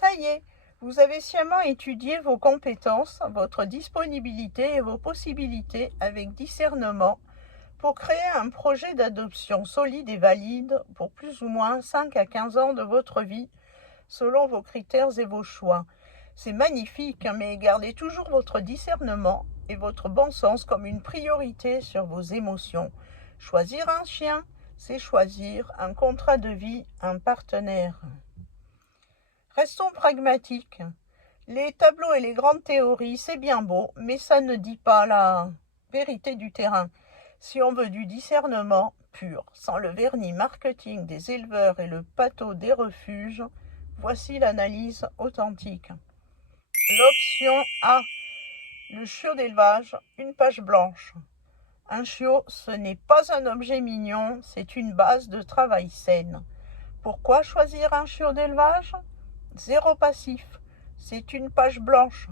Ça y est, vous avez sciemment étudié vos compétences, votre disponibilité et vos possibilités avec discernement pour créer un projet d'adoption solide et valide pour plus ou moins 5 à 15 ans de votre vie, selon vos critères et vos choix. C'est magnifique, mais gardez toujours votre discernement et votre bon sens comme une priorité sur vos émotions. Choisir un chien, c'est choisir un contrat de vie, un partenaire. Restons pragmatiques. Les tableaux et les grandes théories, c'est bien beau, mais ça ne dit pas la vérité du terrain. Si on veut du discernement pur, sans le vernis marketing des éleveurs et le pâteau des refuges, voici l'analyse authentique. L'option A, le chiot d'élevage, une page blanche. Un chiot, ce n'est pas un objet mignon, c'est une base de travail saine. Pourquoi choisir un chiot d'élevage ? Zéro passif, c'est une page blanche.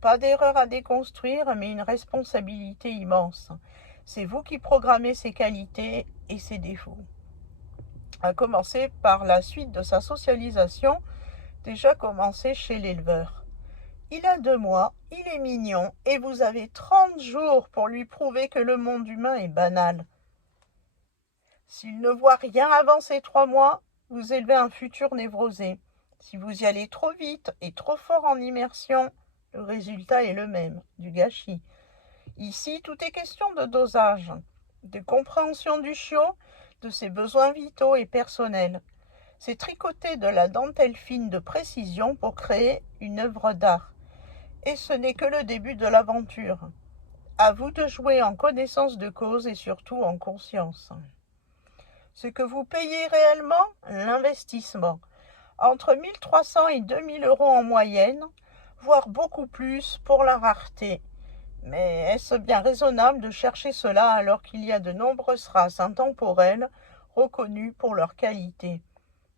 Pas d'erreur à déconstruire, mais une responsabilité immense. C'est vous qui programmez ses qualités et ses défauts. À commencer par la suite de sa socialisation, déjà commencé chez l'éleveur. Il a 2 mois, il est mignon, et vous avez 30 jours pour lui prouver que le monde humain est banal. S'il ne voit rien avant ces 3 mois, vous élevez un futur névrosé. Si vous y allez trop vite et trop fort en immersion, le résultat est le même, du gâchis. Ici, tout est question de dosage, de compréhension du chiot, de ses besoins vitaux et personnels. C'est tricoter de la dentelle fine de précision pour créer une œuvre d'art. Et ce n'est que le début de l'aventure. À vous de jouer en connaissance de cause et surtout en conscience. Ce que vous payez réellement, l'investissement. Entre 1300 et 2000 euros en moyenne, voire beaucoup plus pour la rareté. Mais est-ce bien raisonnable de chercher cela alors qu'il y a de nombreuses races intemporelles reconnues pour leur qualité ?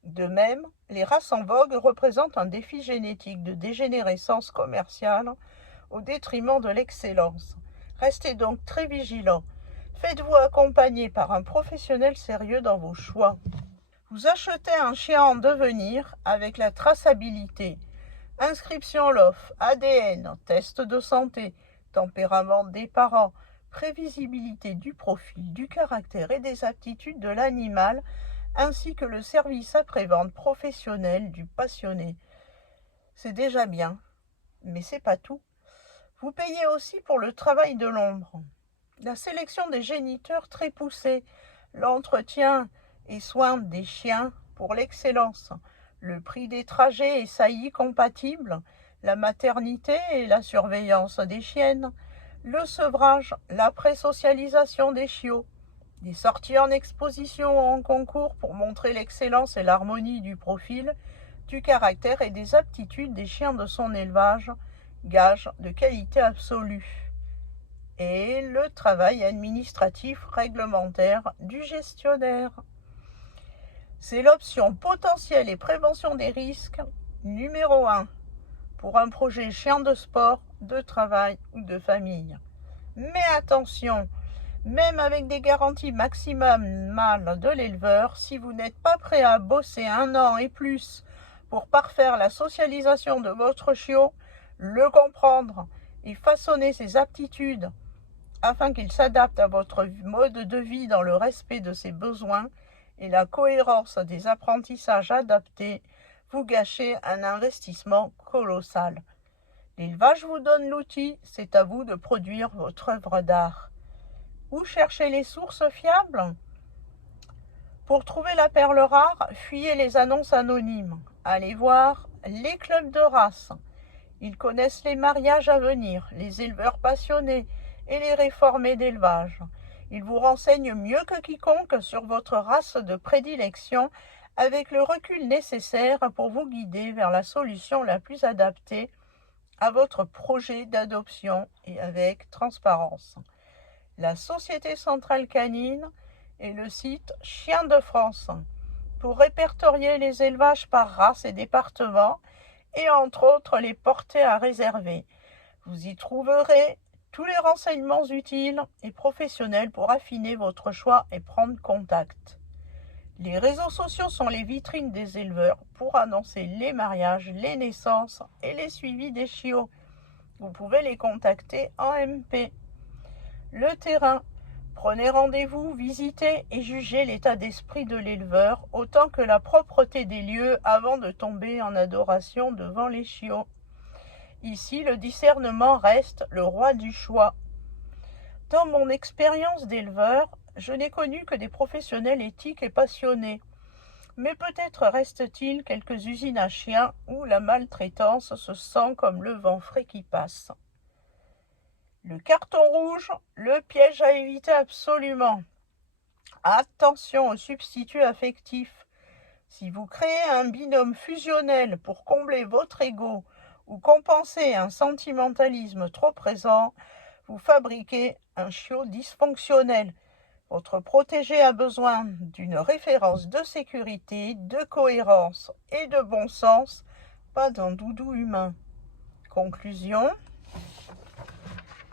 De même, les races en vogue représentent un défi génétique de dégénérescence commerciale au détriment de l'excellence. Restez donc très vigilants. Faites-vous accompagner par un professionnel sérieux dans vos choix. Vous achetez un chien en devenir avec la traçabilité. Inscription LOF, ADN, test de santé, tempérament des parents, prévisibilité du profil, du caractère et des aptitudes de l'animal, ainsi que le service après-vente professionnel du passionné. C'est déjà bien, mais c'est pas tout. Vous payez aussi pour le travail de l'ombre. La sélection des géniteurs très poussée, l'entretien et soins des chiens pour l'excellence, le prix des trajets et saillies compatibles, la maternité et la surveillance des chiennes, le sevrage, la pré-socialisation des chiots, des sorties en exposition ou en concours pour montrer l'excellence et l'harmonie du profil, du caractère et des aptitudes des chiens de son élevage, gage de qualité absolue. Et le travail administratif réglementaire du gestionnaire. C'est l'option potentielle et prévention des risques numéro 1 pour un projet chien de sport, de travail ou de famille. Mais attention, même avec des garanties maximales de l'éleveur, si vous n'êtes pas prêt à bosser 1 an et plus pour parfaire la socialisation de votre chiot, le comprendre et façonner ses aptitudes afin qu'il s'adapte à votre mode de vie dans le respect de ses besoins et la cohérence des apprentissages adaptés, vous gâchez un investissement colossal. L'élevage vous donne l'outil, c'est à vous de produire votre œuvre d'art. Où chercher les sources fiables ? Pour trouver la perle rare, fuyez les annonces anonymes. Allez voir les clubs de race. Ils connaissent les mariages à venir, les éleveurs passionnés et les réformés d'élevage. Ils vous renseignent mieux que quiconque sur votre race de prédilection avec le recul nécessaire pour vous guider vers la solution la plus adaptée à votre projet d'adoption et avec transparence. La Société Centrale Canine et le site Chiens de France pour répertorier les élevages par race et département et entre autres les portées à réserver. Vous y trouverez tous les renseignements utiles et professionnels pour affiner votre choix et prendre contact. Les réseaux sociaux sont les vitrines des éleveurs pour annoncer les mariages, les naissances et les suivis des chiots. Vous pouvez les contacter en MP. Le terrain. Prenez rendez-vous, visitez et jugez l'état d'esprit de l'éleveur autant que la propreté des lieux avant de tomber en adoration devant les chiots. Ici, le discernement reste le roi du choix. Dans mon expérience d'éleveur, je n'ai connu que des professionnels éthiques et passionnés. Mais peut-être reste-t-il quelques usines à chiens où la maltraitance se sent comme le vent frais qui passe. Le carton rouge, le piège à éviter absolument. Attention aux substituts affectifs. Si vous créez un binôme fusionnel pour combler votre ego ou compenser un sentimentalisme trop présent, vous fabriquez un chiot dysfonctionnel. Votre protégé a besoin d'une référence de sécurité, de cohérence et de bon sens, pas d'un doudou humain. Conclusion.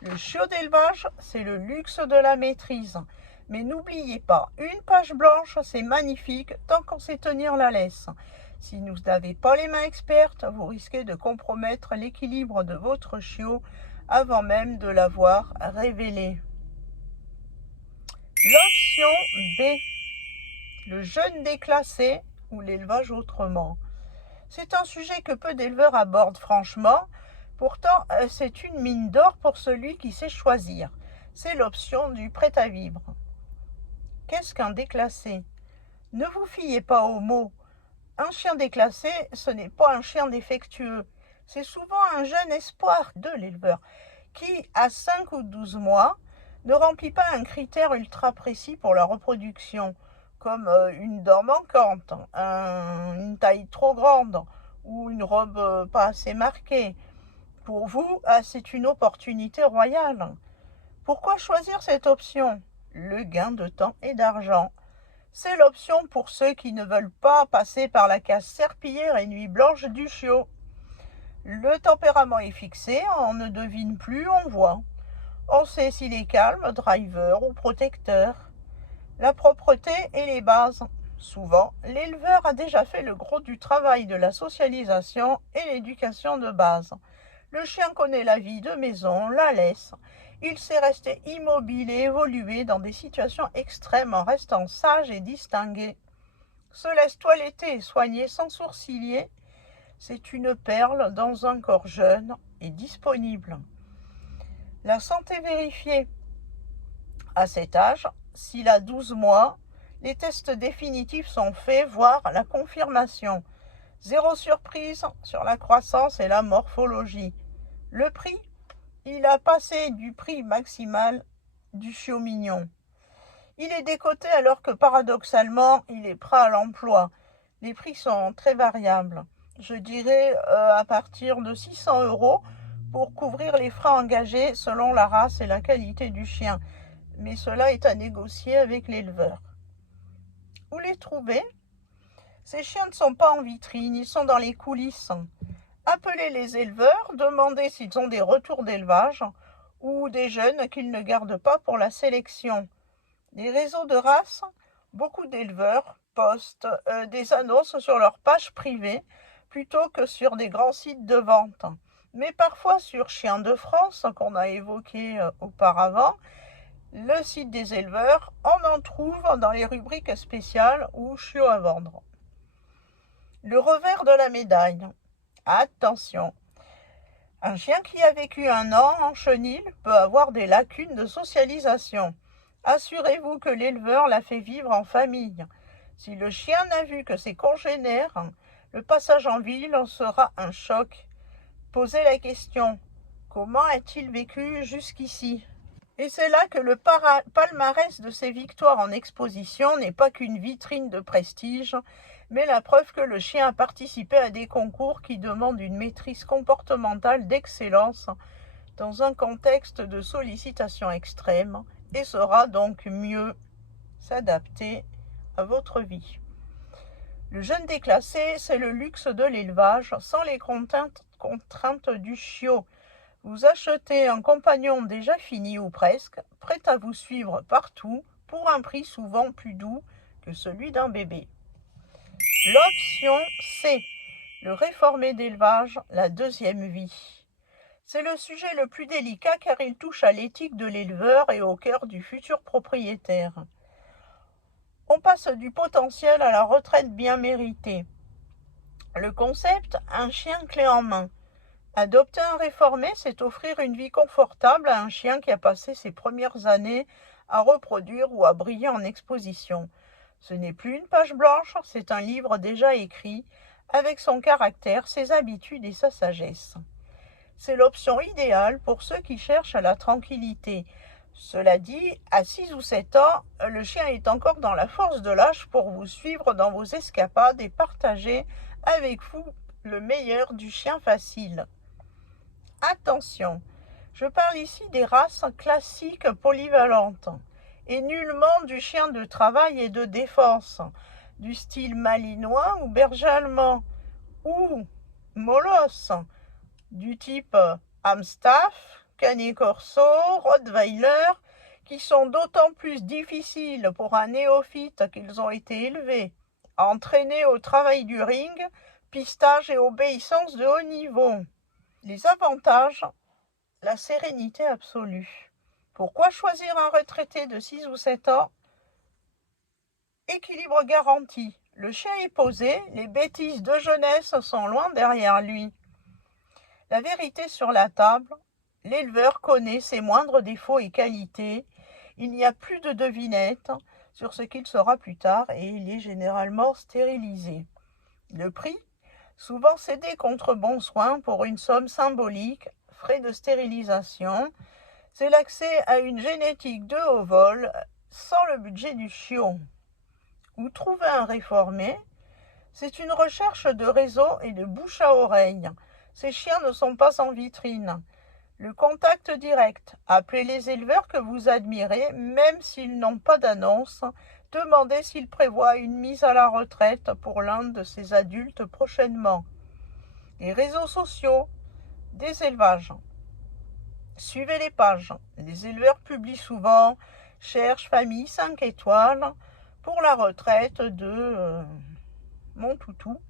Le chiot d'élevage, c'est le luxe de la maîtrise. Mais n'oubliez pas, une page blanche, c'est magnifique tant qu'on sait tenir la laisse. Si vous n'avez pas les mains expertes, vous risquez de compromettre l'équilibre de votre chiot avant même de l'avoir révélé. L'option B, le jeune déclassé ou l'élevage autrement. C'est un sujet que peu d'éleveurs abordent franchement. Pourtant, c'est une mine d'or pour celui qui sait choisir. C'est l'option du prêt-à-vivre. Qu'est-ce qu'un déclassé? Ne vous fiez pas aux mots. Un chien déclassé, ce n'est pas un chien défectueux. C'est souvent un jeune espoir de l'éleveur qui, à 5 ou 12 mois, ne remplit pas un critère ultra précis pour la reproduction, comme une dent manquante, une taille trop grande ou une robe pas assez marquée. Pour vous, c'est une opportunité royale. Pourquoi choisir cette option? Le gain de temps et d'argent. C'est l'option pour ceux qui ne veulent pas passer par la case serpillière et nuit blanche du chiot. Le tempérament est fixé, on ne devine plus, on voit. On sait s'il est calme, driver ou protecteur. La propreté et les bases. Souvent, l'éleveur a déjà fait le gros du travail de la socialisation et l'éducation de base. Le chien connaît la vie de maison, la laisse. Il sait rester immobile et évoluer dans des situations extrêmes en restant sage et distingué. Se laisse toiletter et soigner sans sourciller. C'est une perle dans un corps jeune et disponible. La santé vérifiée. À cet âge, s'il a 12 mois, les tests définitifs sont faits, voire la confirmation. Zéro surprise sur la croissance et la morphologie. Le prix? Il a passé du prix maximal du chiot mignon. Il est décoté alors que paradoxalement, il est prêt à l'emploi. Les prix sont très variables. Je dirais à partir de 600 € pour couvrir les frais engagés selon la race et la qualité du chien. Mais cela est à négocier avec l'éleveur. Où les trouver? Ces chiens ne sont pas en vitrine, ils sont dans les coulisses. Appelez les éleveurs, demandez s'ils ont des retours d'élevage ou des jeunes qu'ils ne gardent pas pour la sélection. Les réseaux de race, beaucoup d'éleveurs postent des annonces sur leur page privée plutôt que sur des grands sites de vente. Mais parfois sur Chiens de France, qu'on a évoqué auparavant, le site des éleveurs, on en trouve dans les rubriques spéciales ou chiots à vendre. Le revers de la médaille. Attention, un chien qui a vécu 1 an en chenil peut avoir des lacunes de socialisation. Assurez-vous que l'éleveur l'a fait vivre en famille. Si le chien n'a vu que ses congénères, le passage en ville en sera un choc. Posez la question, comment a-t-il vécu jusqu'ici? Et c'est là que le palmarès de ses victoires en exposition n'est pas qu'une vitrine de prestige, mais la preuve que le chien a participé à des concours qui demandent une maîtrise comportementale d'excellence dans un contexte de sollicitation extrême et saura donc mieux s'adapter à votre vie. Le jeune déclassé, c'est le luxe de l'élevage sans les contraintes du chiot. Vous achetez un compagnon déjà fini ou presque, prêt à vous suivre partout pour un prix souvent plus doux que celui d'un bébé. L'option C, le réformé d'élevage, la deuxième vie. C'est le sujet le plus délicat car il touche à l'éthique de l'éleveur et au cœur du futur propriétaire. On passe du potentiel à la retraite bien méritée. Le concept, un chien clé en main. Adopter un réformé, c'est offrir une vie confortable à un chien qui a passé ses premières années à reproduire ou à briller en exposition. Ce n'est plus une page blanche, c'est un livre déjà écrit, avec son caractère, ses habitudes et sa sagesse. C'est l'option idéale pour ceux qui cherchent la tranquillité. Cela dit, à 6 ou 7 ans, le chien est encore dans la force de l'âge pour vous suivre dans vos escapades et partager avec vous le meilleur du chien facile. Attention, je parle ici des races classiques polyvalentes et nullement du chien de travail et de défense, du style malinois ou berger allemand, ou molosse, du type Amstaff, Canet Corso, Rottweiler, qui sont d'autant plus difficiles pour un néophyte qu'ils ont été élevés, entraînés au travail du ring, pistage et obéissance de haut niveau. Les avantages, la sérénité absolue. Pourquoi choisir un retraité de 6 ou 7 ans? Équilibre garanti. Le chien est posé, les bêtises de jeunesse sont loin derrière lui. La vérité sur la table, l'éleveur connaît ses moindres défauts et qualités. Il n'y a plus de devinettes sur ce qu'il sera plus tard et il est généralement stérilisé. Le prix, souvent cédé contre bon soin pour une somme symbolique, frais de stérilisation, c'est l'accès à une génétique de haut vol sans le budget du chiot. Où trouver un réformé? C'est une recherche de réseau et de bouche à oreille. Ces chiens ne sont pas en vitrine. Le contact direct. Appelez les éleveurs que vous admirez, même s'ils n'ont pas d'annonce. Demandez s'ils prévoient une mise à la retraite pour l'un de ces adultes prochainement. Les réseaux sociaux des élevages. Suivez les pages. Les éleveurs publient souvent cherche famille 5 étoiles pour la retraite de mon toutou.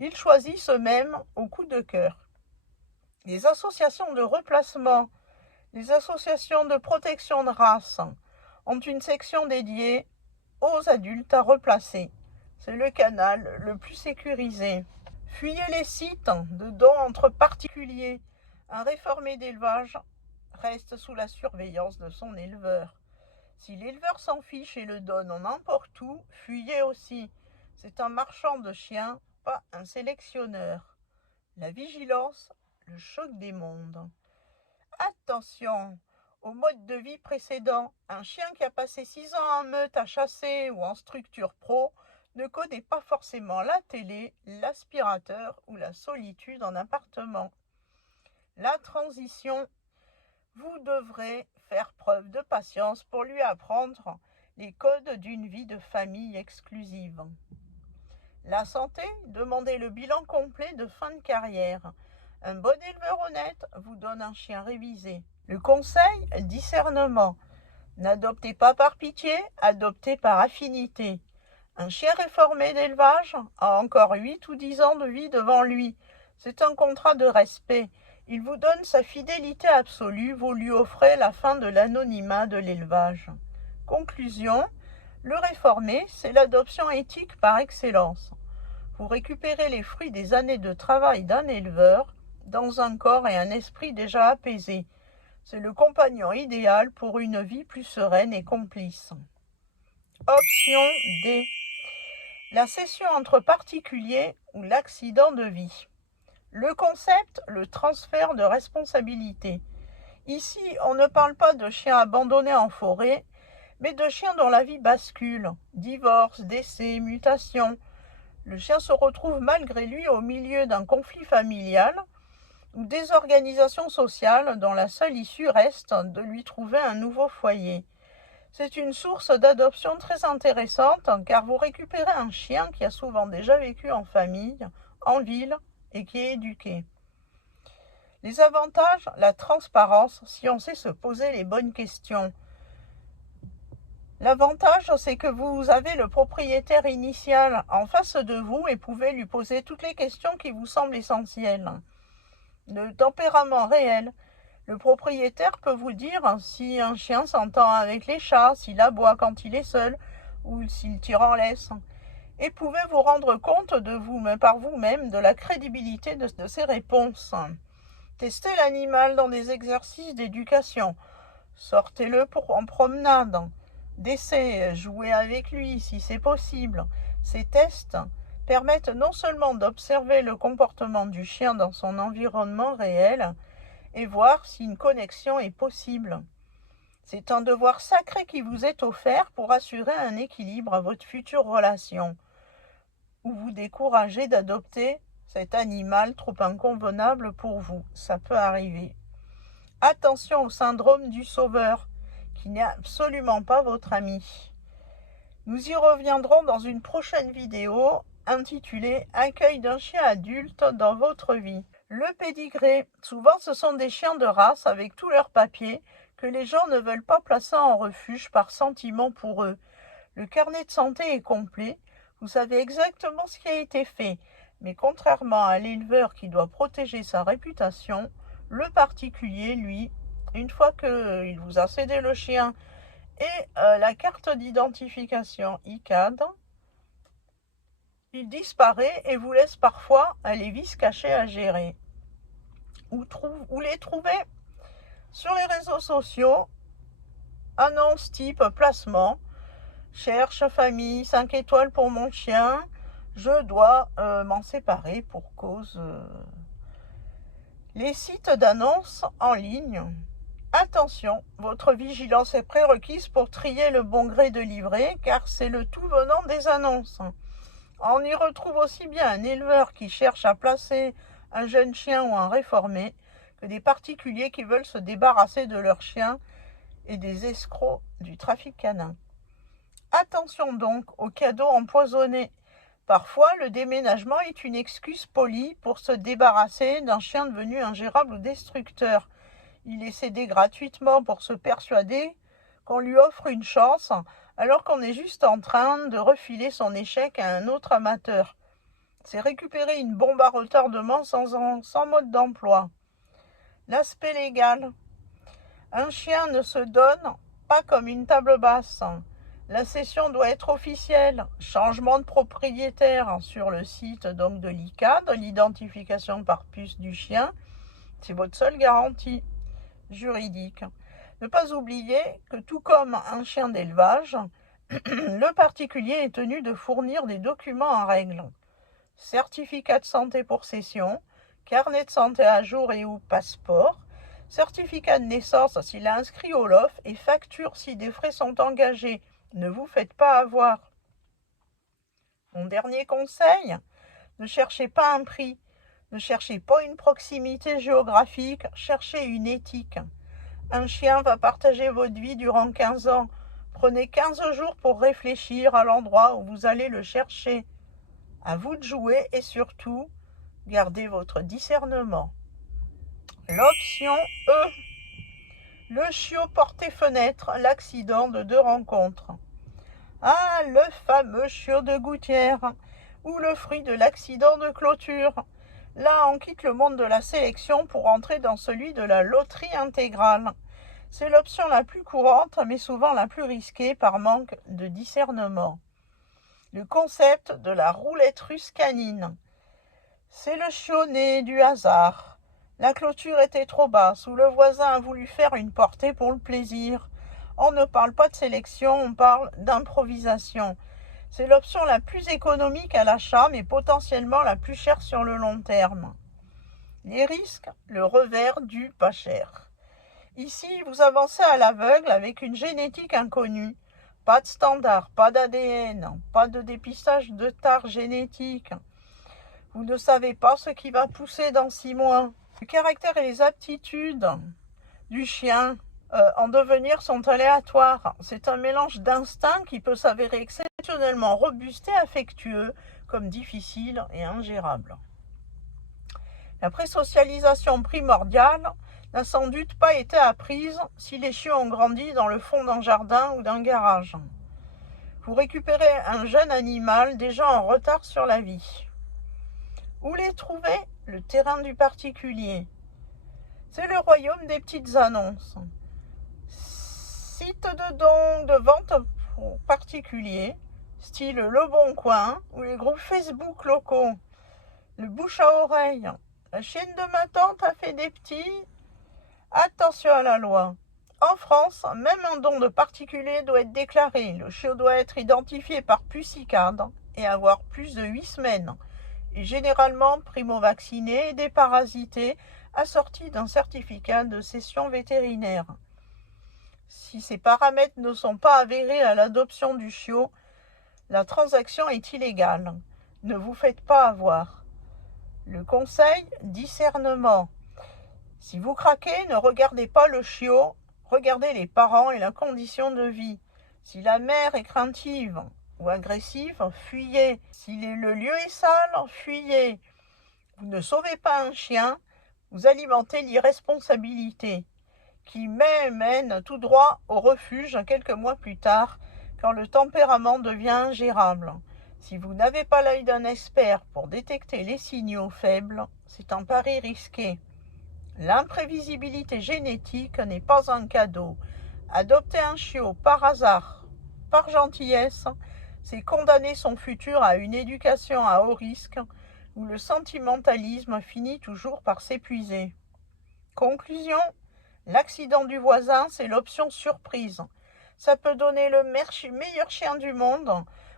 Ils choisissent eux-mêmes au coup de cœur. Les associations de replacement, les associations de protection de race ont une section dédiée aux adultes à replacer. C'est le canal le plus sécurisé. Fuyez les sites de dons entre particuliers. Un réformé d'élevage reste sous la surveillance de son éleveur. Si l'éleveur s'en fiche et le donne n'importe où, fuyez aussi. C'est un marchand de chiens, pas un sélectionneur. La vigilance, le choc des mondes. Attention au mode de vie précédent. Un chien qui a passé 6 ans en meute à chasser ou en structure pro ne connaît pas forcément la télé, l'aspirateur ou la solitude en appartement. La transition, vous devrez faire preuve de patience pour lui apprendre les codes d'une vie de famille exclusive. La santé, demandez le bilan complet de fin de carrière. Un bon éleveur honnête vous donne un chien révisé. Le conseil, discernement. N'adoptez pas par pitié, adoptez par affinité. Un chien réformé d'élevage a encore 8 ou 10 ans de vie devant lui. C'est un contrat de respect. Il vous donne sa fidélité absolue, vous lui offrez la fin de l'anonymat de l'élevage. Conclusion, le réformé, c'est l'adoption éthique par excellence. Vous récupérez les fruits des années de travail d'un éleveur dans un corps et un esprit déjà apaisés. C'est le compagnon idéal pour une vie plus sereine et complice. Option D. La cession entre particuliers ou l'accident de vie. Le concept, le transfert de responsabilité. Ici, on ne parle pas de chiens abandonnés en forêt, mais de chiens dont la vie bascule. Divorce, décès, mutation. Le chien se retrouve malgré lui au milieu d'un conflit familial ou désorganisation sociale dont la seule issue reste de lui trouver un nouveau foyer. C'est une source d'adoption très intéressante car vous récupérez un chien qui a souvent déjà vécu en famille, en ville et qui est éduqué. Les avantages, la transparence si on sait se poser les bonnes questions. L'avantage, c'est que vous avez le propriétaire initial en face de vous et pouvez lui poser toutes les questions qui vous semblent essentielles. Le tempérament réel. Le propriétaire peut vous dire si un chien s'entend avec les chats, s'il aboie quand il est seul ou s'il tire en laisse. Et pouvez vous rendre compte par vous-même de la crédibilité de ses réponses. Testez l'animal dans des exercices d'éducation. Sortez-le en promenade. D'essai, jouez avec lui si c'est possible. Ces tests permettent non seulement d'observer le comportement du chien dans son environnement réel et voir si une connexion est possible. C'est un devoir sacré qui vous est offert pour assurer un équilibre à votre future relation, ou vous décourager d'adopter cet animal trop inconvenable pour vous. Ça peut arriver. Attention au syndrome du sauveur, qui n'est absolument pas votre ami. Nous y reviendrons dans une prochaine vidéo intitulée « Accueil d'un chien adulte dans votre vie ». Le pédigré. Souvent ce sont des chiens de race avec tous leurs papiers que les gens ne veulent pas placer en refuge par sentiment pour eux. Le carnet de santé est complet, vous savez exactement ce qui a été fait, mais contrairement à l'éleveur qui doit protéger sa réputation, le particulier, lui, une fois qu'il vous a cédé le chien et la carte d'identification ICAD, il disparaît et vous laisse parfois les vices cachés à gérer. Où les trouver? Sur les réseaux sociaux, annonce type placement, cherche famille 5 étoiles pour mon chien, je dois m'en séparer pour cause. Les sites d'annonces en ligne. Attention, votre vigilance est prérequise pour trier le bon gré de livret, car c'est le tout venant des annonces. On y retrouve aussi bien un éleveur qui cherche à placer un jeune chien ou un réformé, que des particuliers qui veulent se débarrasser de leur chien et des escrocs du trafic canin. Attention donc aux cadeaux empoisonnés. Parfois, le déménagement est une excuse polie pour se débarrasser d'un chien devenu ingérable ou destructeur. Il est cédé gratuitement pour se persuader qu'on lui offre une chance, alors qu'on est juste en train de refiler son échec à un autre amateur. C'est récupérer une bombe à retardement sans mode d'emploi. L'aspect légal. Un chien ne se donne pas comme une table basse. La cession doit être officielle. Changement de propriétaire sur le site donc de l'ICAD, l'identification par puce du chien. C'est votre seule garantie juridique. Ne pas oublier que tout comme un chien d'élevage, le particulier est tenu de fournir des documents en règle. Certificat de santé pour cession, carnet de santé à jour et ou passeport, certificat de naissance s'il est inscrit au LOF et facture si des frais sont engagés. Ne vous faites pas avoir. Mon dernier conseil, ne cherchez pas un prix, ne cherchez pas une proximité géographique, cherchez une éthique. Un chien va partager votre vie durant 15 ans. Prenez 15 jours pour réfléchir à l'endroit où vous allez le chercher. À vous de jouer et surtout, gardez votre discernement. L'option E. Le chiot porté-fenêtre, l'accident de 2 rencontres. Ah, le fameux chiot de gouttière, ou le fruit de l'accident de clôture. Là, on quitte le monde de la sélection pour entrer dans celui de la loterie intégrale. C'est l'option la plus courante, mais souvent la plus risquée par manque de discernement. Le concept de la roulette russe canine. C'est le chiot né du hasard. La clôture était trop basse, ou le voisin a voulu faire une portée pour le plaisir. On ne parle pas de sélection, on parle d'improvisation. C'est l'option la plus économique à l'achat, mais potentiellement la plus chère sur le long terme. Les risques, le revers du pas cher. Ici, vous avancez à l'aveugle avec une génétique inconnue. Pas de standard, pas d'ADN, pas de dépistage de tare génétique. Vous ne savez pas ce qui va pousser dans 6 mois. Le caractère et les aptitudes du chien en devenir sont aléatoires. C'est un mélange d'instincts qui peut s'avérer exceptionnellement robuste et affectueux, comme difficile et ingérable. La présocialisation primordiale n'a sans doute pas été apprise si les chiots ont grandi dans le fond d'un jardin ou d'un garage. Vous récupérez un jeune animal déjà en retard sur la vie. Où les trouver? Le terrain du particulier. C'est le royaume des petites annonces. Sites de dons de vente pour particuliers, style Le Bon Coin ou les groupes Facebook locaux. Le bouche à oreille. La chienne de ma tante a fait des petits. Attention à la loi. En France, même un don de particulier doit être déclaré. Le chiot doit être identifié par Pussycat et avoir plus de 8 semaines. Et généralement primo-vacciné et déparasité, assorti d'un certificat de cession vétérinaire. Si ces paramètres ne sont pas avérés à l'adoption du chiot, la transaction est illégale. Ne vous faites pas avoir. Le conseil, discernement. Si vous craquez, ne regardez pas le chiot, regardez les parents et la condition de vie. Si la mère est craintive ou agressive, fuyez. Si le lieu est sale, fuyez. Vous ne sauvez pas un chien, vous alimentez l'irresponsabilité, qui mène tout droit au refuge quelques mois plus tard, quand le tempérament devient ingérable. Si vous n'avez pas l'œil d'un expert pour détecter les signaux faibles, c'est un pari risqué. L'imprévisibilité génétique n'est pas un cadeau. Adopter un chiot par hasard, par gentillesse, c'est condamner son futur à une éducation à haut risque où le sentimentalisme finit toujours par s'épuiser. Conclusion, l'accident du voisin, c'est l'option surprise. Ça peut donner le meilleur chien du monde,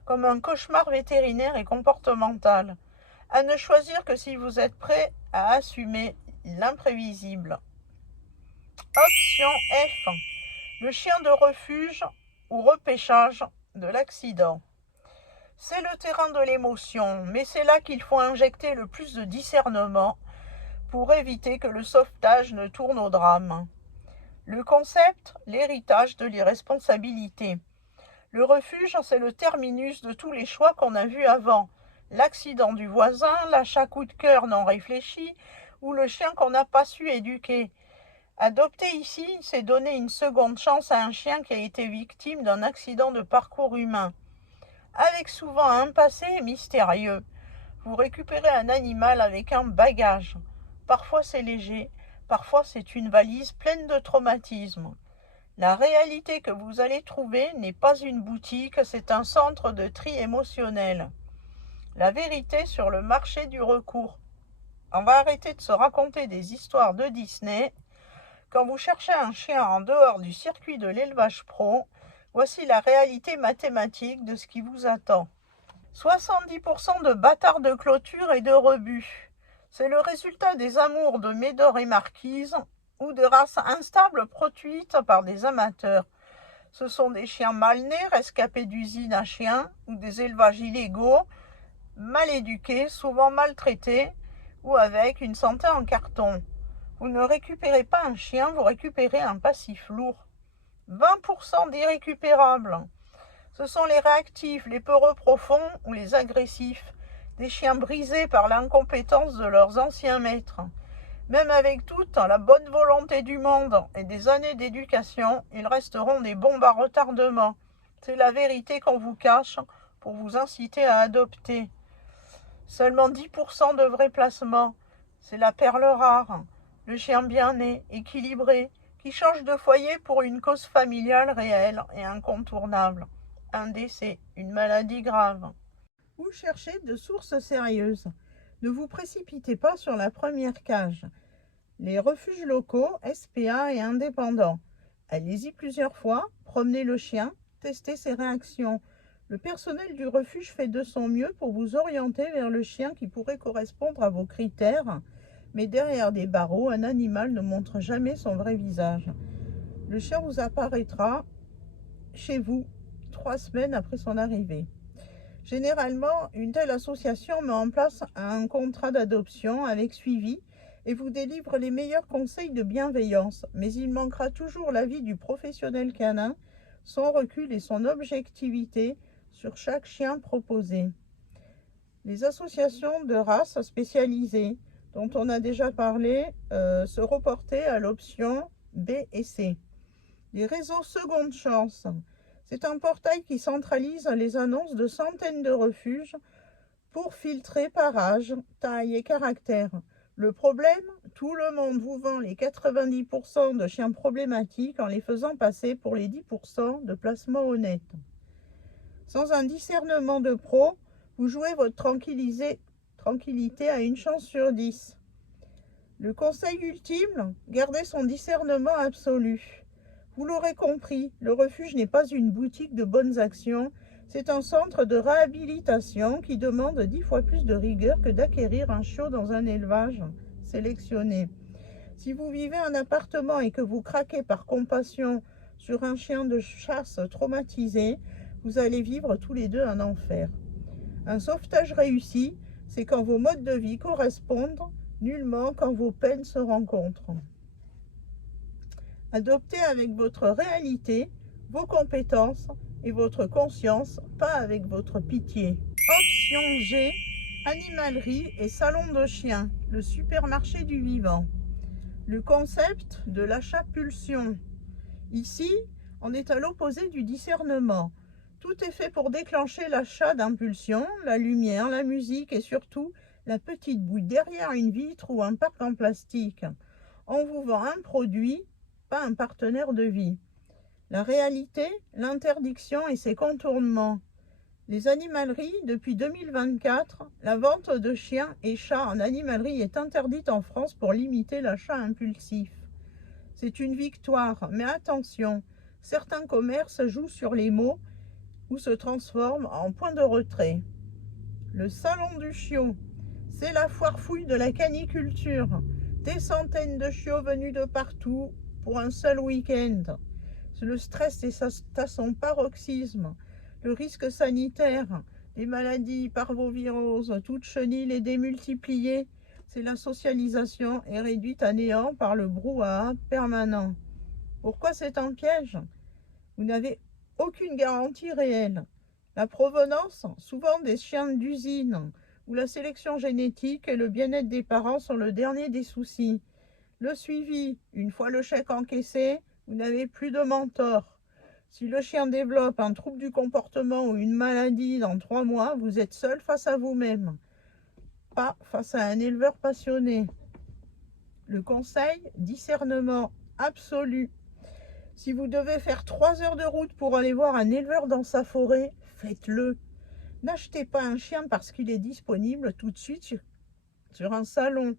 comme un cauchemar vétérinaire et comportemental. À ne choisir que si vous êtes prêt à assumer l'imprévisible. Option F. Le chien de refuge ou repêchage de l'accident. C'est le terrain de l'émotion, mais c'est là qu'il faut injecter le plus de discernement pour éviter que le sauvetage ne tourne au drame. Le concept, l'héritage de l'irresponsabilité. Le refuge, c'est le terminus de tous les choix qu'on a vus avant. L'accident du voisin, l'achat coup de cœur non réfléchi ou le chien qu'on n'a pas su éduquer. Adopter ici, c'est donner une seconde chance à un chien qui a été victime d'un accident de parcours humain. Avec souvent un passé mystérieux, vous récupérez un animal avec un bagage. Parfois c'est léger, parfois c'est une valise pleine de traumatismes. La réalité que vous allez trouver n'est pas une boutique, c'est un centre de tri émotionnel. La vérité sur le marché du recours. On va arrêter de se raconter des histoires de Disney. Quand vous cherchez un chien en dehors du circuit de l'élevage pro, voici la réalité mathématique de ce qui vous attend. 70% de bâtards de clôture et de rebuts. C'est le résultat des amours de Médor et Marquise ou de races instables produites par des amateurs. Ce sont des chiens mal nés, rescapés d'usines à chiens ou des élevages illégaux, mal éduqués, souvent maltraités ou avec une santé en carton. Vous ne récupérez pas un chien, vous récupérez un passif lourd. 20% d'irrécupérables. Ce sont les réactifs, les peureux profonds ou les agressifs, des chiens brisés par l'incompétence de leurs anciens maîtres. Même avec toute la bonne volonté du monde et des années d'éducation, ils resteront des bombes à retardement. C'est la vérité qu'on vous cache pour vous inciter à adopter. Seulement 10% de vrais placements. C'est la perle rare. Le chien bien né, équilibré, qui change de foyer pour une cause familiale réelle et incontournable. Un décès, une maladie grave. Ou cherchez de sources sérieuses. Ne vous précipitez pas sur la première cage. Les refuges locaux, SPA et indépendants. Allez-y plusieurs fois, promenez le chien, testez ses réactions. Le personnel du refuge fait de son mieux pour vous orienter vers le chien qui pourrait correspondre à vos critères. Mais derrière des barreaux, un animal ne montre jamais son vrai visage. Le chien vous apparaîtra chez vous 3 semaines après son arrivée. Généralement, une telle association met en place un contrat d'adoption avec suivi et vous délivre les meilleurs conseils de bienveillance. Mais il manquera toujours l'avis du professionnel canin, son recul et son objectivité sur chaque chien proposé. Les associations de races spécialisées, dont on a déjà parlé, se reporter à l'option B et C. Les réseaux Seconde Chance. C'est un portail qui centralise les annonces de centaines de refuges pour filtrer par âge, taille et caractère. Le problème, tout le monde vous vend les 90% de chiens problématiques en les faisant passer pour les 10% de placements honnêtes. Sans un discernement de pro, vous jouez votre tranquillité à une chance sur 10. Le conseil ultime, gardez son discernement absolu. Vous l'aurez compris, le refuge n'est pas une boutique de bonnes actions, c'est un centre de réhabilitation qui demande 10 fois plus de rigueur que d'acquérir un chiot dans un élevage sélectionné. Si vous vivez en appartement et que vous craquez par compassion sur un chien de chasse traumatisé, vous allez vivre tous les deux un enfer. Un sauvetage réussi, c'est quand vos modes de vie correspondent, nullement quand vos peines se rencontrent. Adoptez avec votre réalité, vos compétences et votre conscience, pas avec votre pitié. Option G, animalerie et salon de chiens, le supermarché du vivant. Le concept de l'achat-pulsion. Ici, on est à l'opposé du discernement. Tout est fait pour déclencher l'achat d'impulsion, la lumière, la musique et surtout la petite bouille derrière une vitre ou un parc en plastique. On vous vend un produit, pas un partenaire de vie. La réalité, l'interdiction et ses contournements. Les animaleries, depuis 2024, la vente de chiens et chats en animalerie est interdite en France pour limiter l'achat impulsif. C'est une victoire, mais attention, certains commerces jouent sur les mots ou se transforment en point de retrait. Le salon du chiot, c'est la foire fouille de la caniculture. Des centaines de chiots venus de partout pour un seul week-end. Le stress est à son paroxysme. Le risque sanitaire, les maladies parvoviroses, toutes chenilles et démultipliées, c'est la socialisation est réduite à néant par le brouhaha permanent. Pourquoi c'est un piège? Vous n'avez aucune garantie réelle. La provenance, souvent des chiens d'usine, où la sélection génétique et le bien-être des parents sont le dernier des soucis. Le suivi, une fois le chèque encaissé, vous n'avez plus de mentor. Si le chien développe un trouble du comportement ou une maladie dans 3 mois, vous êtes seul face à vous-même, pas face à un éleveur passionné. Le conseil, discernement absolu. Si vous devez faire 3 heures de route pour aller voir un éleveur dans sa forêt, faites-le. N'achetez pas un chien parce qu'il est disponible tout de suite sur un salon.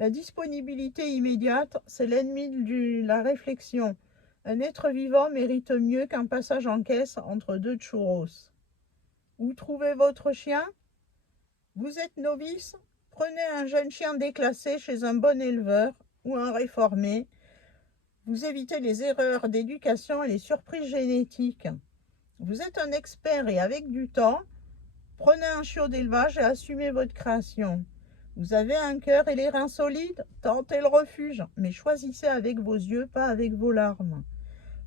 La disponibilité immédiate, c'est l'ennemi de la réflexion. Un être vivant mérite mieux qu'un passage en caisse entre 2 churros. Où trouvez votre chien? Vous êtes novice? Prenez un jeune chien déclassé chez un bon éleveur ou un réformé. Vous évitez les erreurs d'éducation et les surprises génétiques. Vous êtes un expert et avec du temps, prenez un chiot d'élevage et assumez votre création. Vous avez un cœur et les reins solides, tentez le refuge, mais choisissez avec vos yeux, pas avec vos larmes.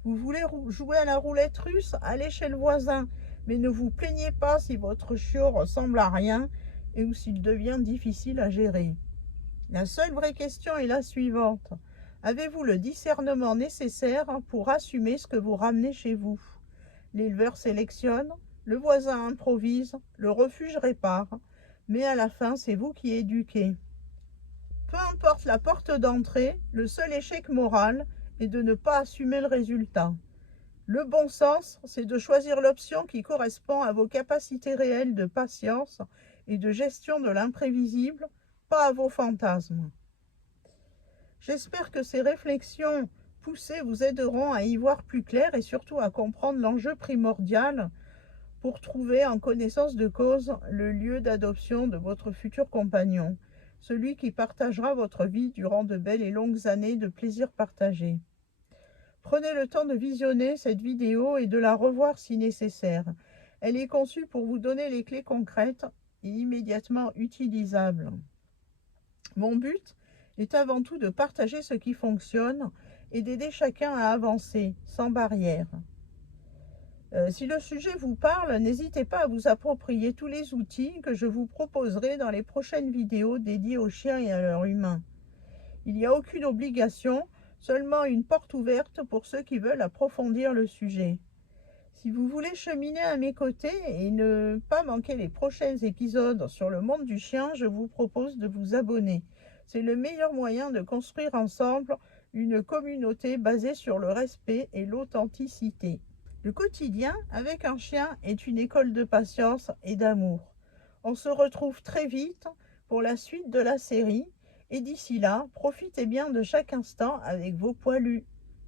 Vous voulez jouer à la roulette russe? Allez chez le voisin, mais ne vous plaignez pas si votre chiot ressemble à rien et ou s'il devient difficile à gérer. La seule vraie question est la suivante. Avez-vous le discernement nécessaire pour assumer ce que vous ramenez chez vous? L'éleveur sélectionne, le voisin improvise, le refuge répare, mais à la fin, c'est vous qui éduquez. Peu importe la porte d'entrée, le seul échec moral est de ne pas assumer le résultat. Le bon sens, c'est de choisir l'option qui correspond à vos capacités réelles de patience et de gestion de l'imprévisible, pas à vos fantasmes. J'espère que ces réflexions poussées vous aideront à y voir plus clair et surtout à comprendre l'enjeu primordial pour trouver en connaissance de cause le lieu d'adoption de votre futur compagnon, celui qui partagera votre vie durant de belles et longues années de plaisir partagé. Prenez le temps de visionner cette vidéo et de la revoir si nécessaire. Elle est conçue pour vous donner les clés concrètes et immédiatement utilisables. Mon but est avant tout de partager ce qui fonctionne et d'aider chacun à avancer sans barrière. Si le sujet vous parle, n'hésitez pas à vous approprier tous les outils que je vous proposerai dans les prochaines vidéos dédiées aux chiens et à leurs humains. Il n'y a aucune obligation, seulement une porte ouverte pour ceux qui veulent approfondir le sujet. Si vous voulez cheminer à mes côtés et ne pas manquer les prochains épisodes sur le monde du chien, je vous propose de vous abonner. C'est le meilleur moyen de construire ensemble une communauté basée sur le respect et l'authenticité. Le quotidien avec un chien est une école de patience et d'amour. On se retrouve très vite pour la suite de la série et d'ici là, profitez bien de chaque instant avec vos poilus.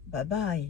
Bye bye.